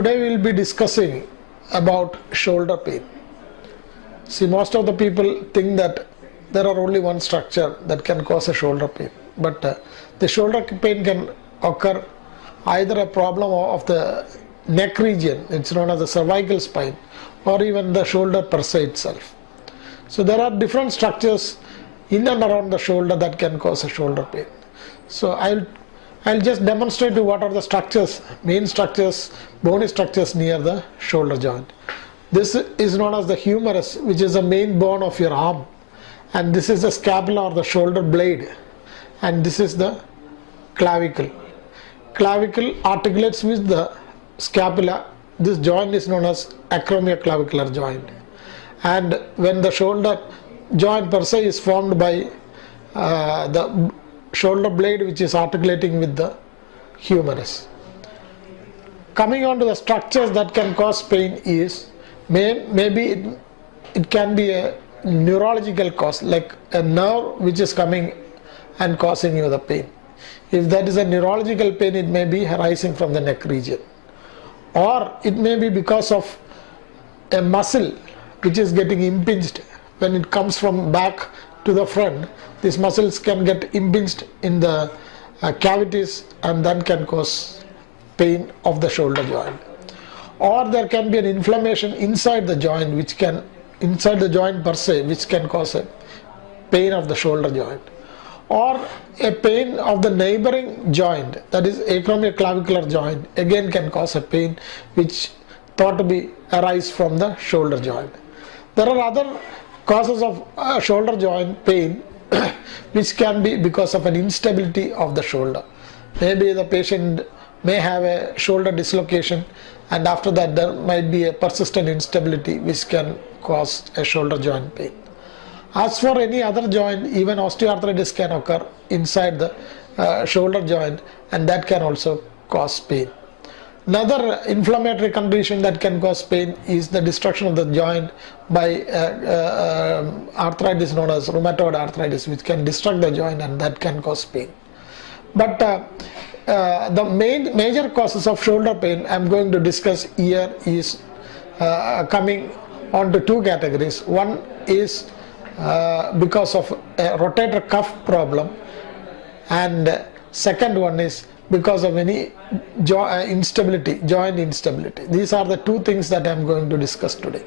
Today we will be discussing about shoulder pain. See, most of the people think that there are only one structure that can cause a shoulder pain, but the shoulder pain can occur either a problem of the neck region, it's known as the cervical spine, or even the shoulder per se itself. So there are different structures in and around the shoulder that can cause a shoulder pain. So I'll just demonstrate to what are the structures, main structures, bony structures near the shoulder joint. This is known as the humerus, which is the main bone of your arm, and this is the scapula or the shoulder blade, and this is the clavicle. Clavicle articulates with the scapula. This joint is known as acromioclavicular joint, and when the shoulder joint per se is formed by the shoulder blade, which is articulating with the humerus. Coming on to the structures that can cause pain is maybe it can be a neurological cause, like a nerve which is coming and causing you the pain. If that is a neurological pain, it may be arising from the neck region, or it may be because of a muscle which is getting impinged when it comes from back to the front. These muscles can get impinged in the cavities and then can cause pain of the shoulder joint. Or there can be an inflammation inside the joint, inside the joint per se, which can cause a pain of the shoulder joint. Or a pain of the neighboring joint, that is acromioclavicular joint, again can cause a pain which thought to be arise from the shoulder joint. There are other causes of shoulder joint pain which can be because of an instability of the shoulder. Maybe the patient may have a shoulder dislocation, and after that there might be a persistent instability which can cause a shoulder joint pain. As for any other joint, even osteoarthritis can occur inside the shoulder joint, and that can also cause pain. Another inflammatory condition that can cause pain is the destruction of the joint by arthritis known as rheumatoid arthritis, which can destruct the joint, and that can cause pain. But the major causes of shoulder pain I'm going to discuss here is coming on to two categories. One is because of a rotator cuff problem, and second one is because of any joint instability. These are the two things that I'm going to discuss today.